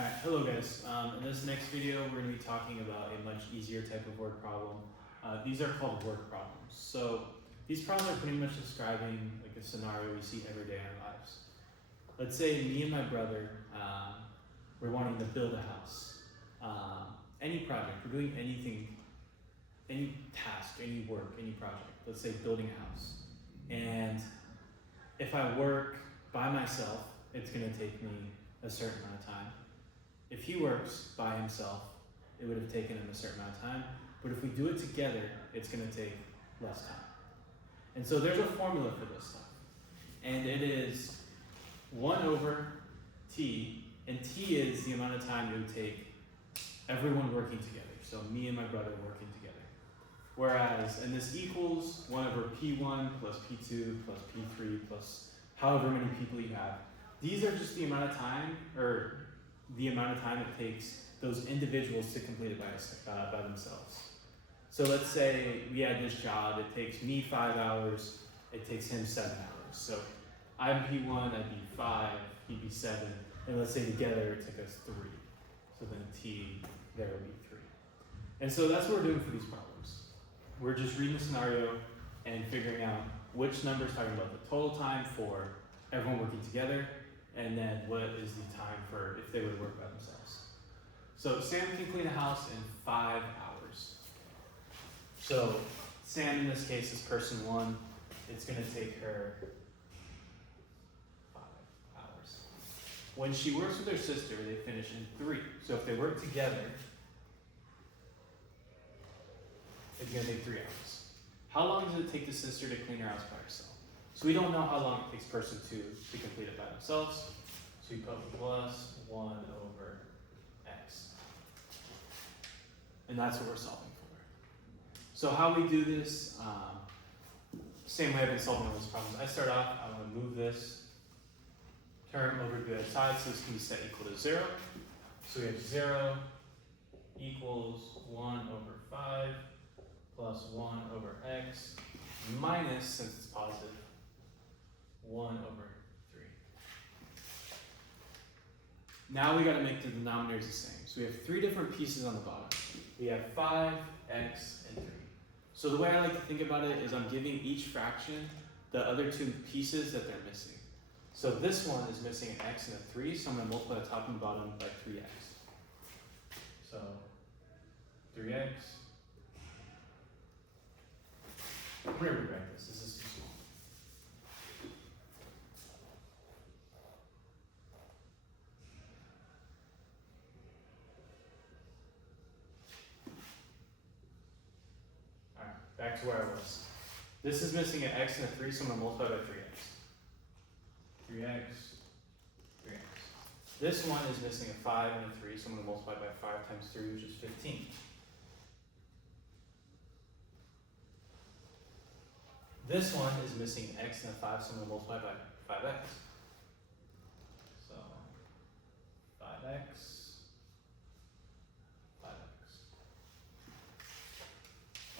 Alright, hello guys. In this next video, we're going to be talking about a much easier type of word problem. These are called word problems. So these problems are pretty much describing like a scenario we see every day in our lives. Let's say me and my brother, we're wanting to build a house. Any project, we're doing anything, any task, any work, any project. Let's say building a house. And if I work by myself, it's going to take me a certain amount of time. If he works by himself, it would have taken him a certain amount of time. But if we do it together, it's going to take less time. And so there's a formula for this stuff. And it is 1 over t, and t is the amount of time it would take everyone working together. So me and my brother working together. Whereas, and this equals 1 over p1 plus p2 plus p3 plus however many people you have. These are just the amount of time, or the amount of time it takes those individuals to complete it by themselves. So let's say we had this job, it takes me 5 hours, it takes him 7 hours. So I'm P1, I'd be 5, he'd be 7, and let's say together it took us 3. So then T, there would be 3. And so that's what we're doing for these problems. We're just reading the scenario and figuring out which number is talking about the total time for everyone working together, and then what is the time for if they would work by themselves. So Sam can clean a house in 5 hours. So Sam in this case is person 1. It's going to take her 5 hours. When she works with her sister, they finish in 3. So if they work together, it's going to take 3 hours. How long does it take the sister to clean her house by herself? So we don't know how long it takes person 2 to complete it by themselves. So we put plus 1 over x. And that's what we're solving for. So how we do this, same way I've been solving all these problems. I start off, I want to move this term over to the other side, so this can be set equal to 0. So we have 0 equals 1 over 5 plus 1 over x minus, since it's positive, 1 over 3. Now we got to make the denominators the same. So we have 3 different pieces on the bottom. We have 5, x, and 3. So the way I like to think about it is I'm giving each fraction the other 2 pieces that they're missing. So this one is missing an x and a 3, so I'm going to multiply the top and bottom by 3x. So 3x. I'm going to rewrite this. This is too small. Alright, back to where I was. This is missing an x and a 3, so I'm going to multiply by 3x. 3x, 3x. This one is missing a 5 and a 3, so I'm going to multiply by 5 times 3, which is 15. This one is missing an x and a 5, so I'm going to multiply by 5x. So 5x, 5x.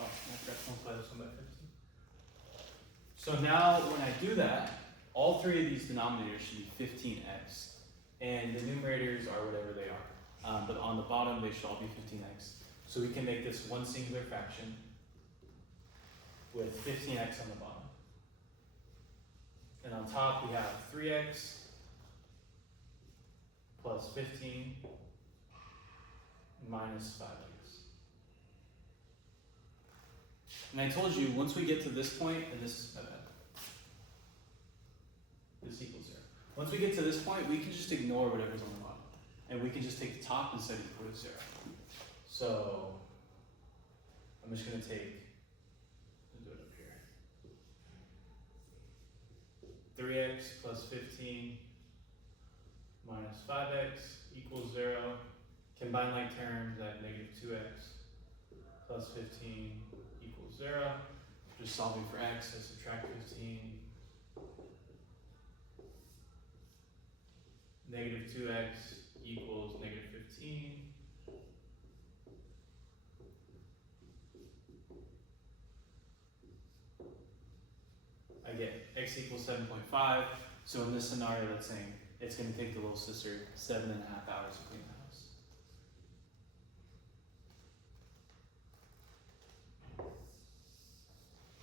Oh, I forgot to multiply this one by 15. So now when I do that, all 3 of these denominators should be 15x. And the numerators are whatever they are. But on the bottom, they should all be 15x. So we can make this one singular fraction with 15x on the bottom. And on top we have 3x plus 15 minus 5x. And I told you, once we get to this point, and this is my bad, this equals 0. Once we get to this point, we can just ignore whatever's on the bottom. And we can just take the top and set it equal to 0. So I'm just going to take, 3x plus 15 minus 5x equals 0. Combine like terms, I have negative 2x plus 15 equals 0. Just solving for x, I subtract 15. Negative 2x equals negative 15. I get x equals 7.5. So in this scenario, that's saying it's going to take the little sister 7.5 hours to clean the house.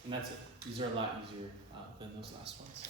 And that's it. These are a lot easier than those last ones.